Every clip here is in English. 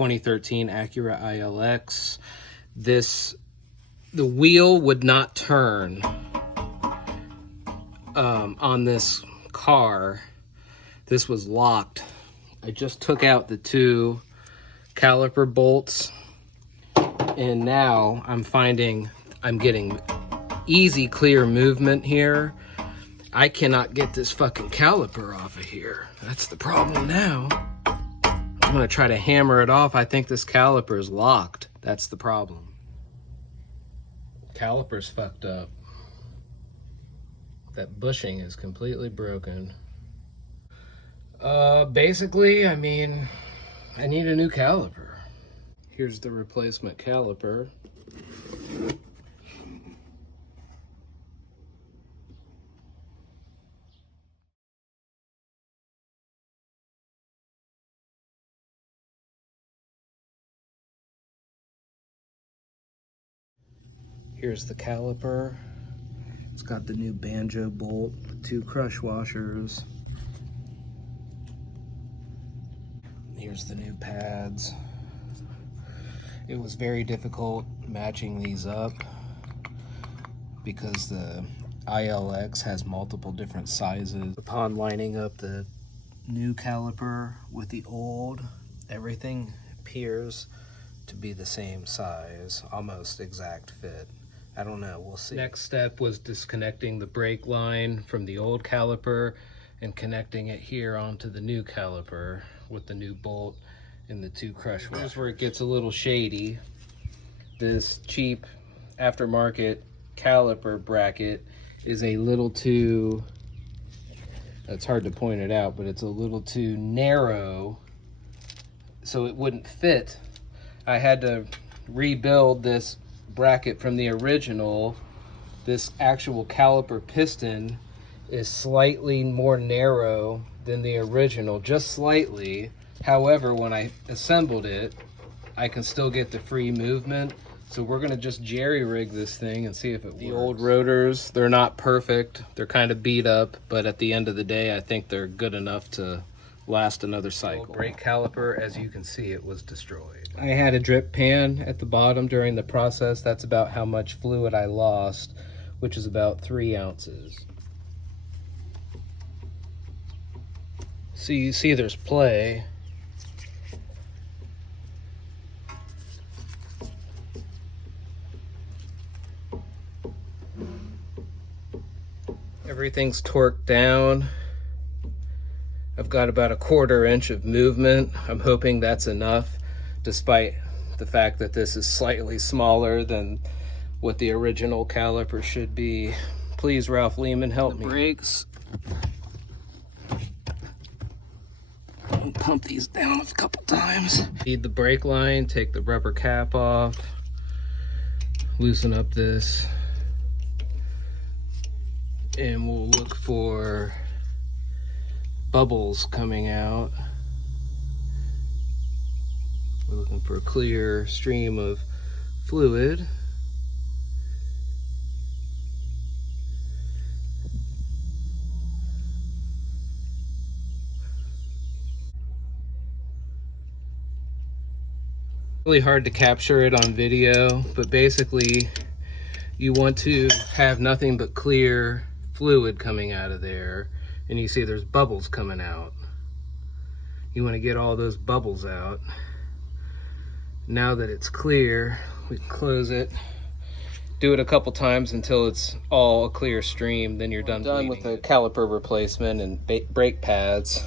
2013 Acura ILX. The wheel would not turn on this car. This was locked. I just took out the 2 caliper bolts, and now I'm getting easy, clear movement here. I cannot get this fucking caliper off of here. That's the problem now. I'm gonna try to hammer it off. I think this caliper is locked. That's the problem. Caliper's fucked up. That bushing is completely broken. Basically, I mean, I need a new caliper. Here's the replacement caliper. Here's the caliper. It's got the new banjo bolt, 2 crush washers. Here's the new pads. It was very difficult matching these up because the ILX has multiple different sizes. Upon lining up the new caliper with the old, everything appears to be the same size, almost exact fit. I don't know, we'll see. Next step was disconnecting the brake line from the old caliper and connecting it here onto the new caliper with the new bolt and the 2 crush washers. Here's where it gets a little shady. This cheap aftermarket caliper bracket is a little too, it's hard to point it out, but it's a little too narrow, so it wouldn't fit. I had to rebuild this bracket from the original. This actual caliper piston is slightly more narrow than the original, just slightly. However, when I assembled it, I can still get the free movement. So we're gonna just jerry rig this thing and see if it works. The old rotors, they're not perfect. They're kind of beat up, but at the end of the day, I think they're good enough to last another cycle. The brake caliper, as you can see, it was destroyed. I had a drip pan at the bottom during the process. That's about how much fluid I lost, which is about 3 ounces. So you see there's play. Everything's torqued down. I've got about 1/4 inch of movement. I'm hoping that's enough, despite the fact that this is slightly smaller than what the original caliper should be. Please, Ralph Lehman, help me. Brakes. Pump these down a couple times. Feed the brake line, take the rubber cap off, loosen up this, and we'll look for bubbles coming out. We're looking for a clear stream of fluid. Really hard to capture it on video, but basically you want to have nothing but clear fluid coming out of there, and you see there's bubbles coming out. You want to get all those bubbles out. Now that it's clear, we can close it. Do it a couple times until it's all a clear stream, then you're done with the caliper replacement and brake pads.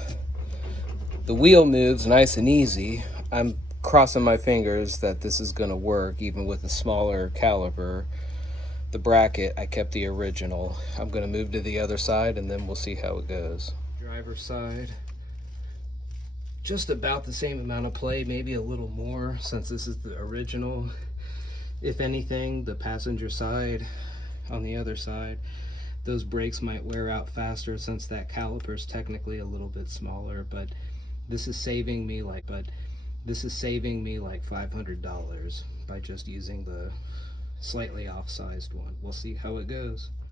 The wheel moves nice and easy. I'm crossing my fingers that this is going to work even with a smaller caliper. The bracket, I kept the original. I'm going to move to the other side and then we'll see how it goes. Driver's side, just about the same amount of play, maybe a little more since this is the original. If anything, the passenger side, on the other side, those brakes might wear out faster since that caliper is technically a little bit smaller, but this is saving me like $500 by just using the slightly off-sized one. We'll see how it goes.